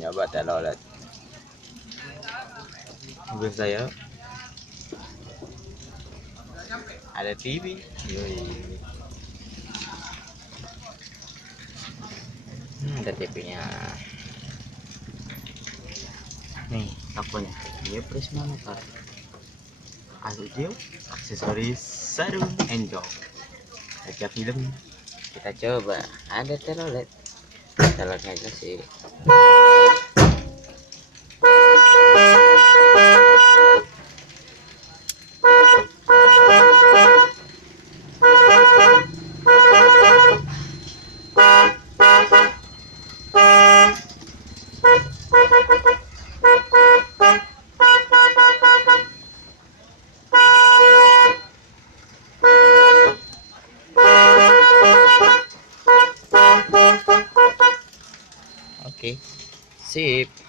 nyoba telolet. Mobil saya ada TV. Yoi. Ada TV-nya. Nih tokonya, dia Prisma motor. Audio, aksesoris, sarung, enjok. Baca film. Kita coba. Ada telolet. Teloletnya aja sih. Oke, sip.